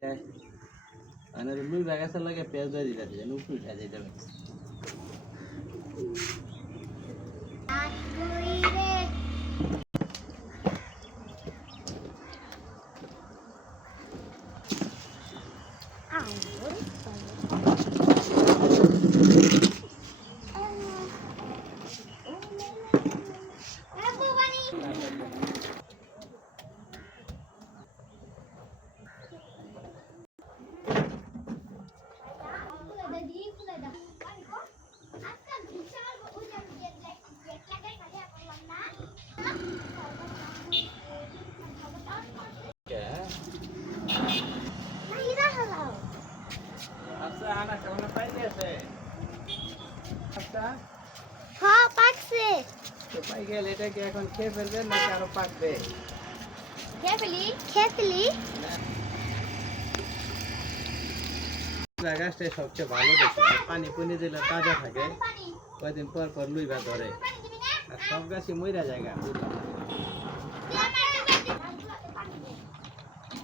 અને રૂમની વાગાસર લાગે પેજ દઈ દીધા છે એનું ઉઠી જાય તમે হ্যাঁ পাকছে তো পাই গেলে এটা কি এখন খেয়ে ফেলবে না আরো পাকবে খেয়ে ফেলি গাছটা সবচেয়ে ভালো দেখে পানি পুনি দিলে তাজা থাকে কয়দিন পর পর লুইবা ধরে আর সব গাছই মইরা জায়গা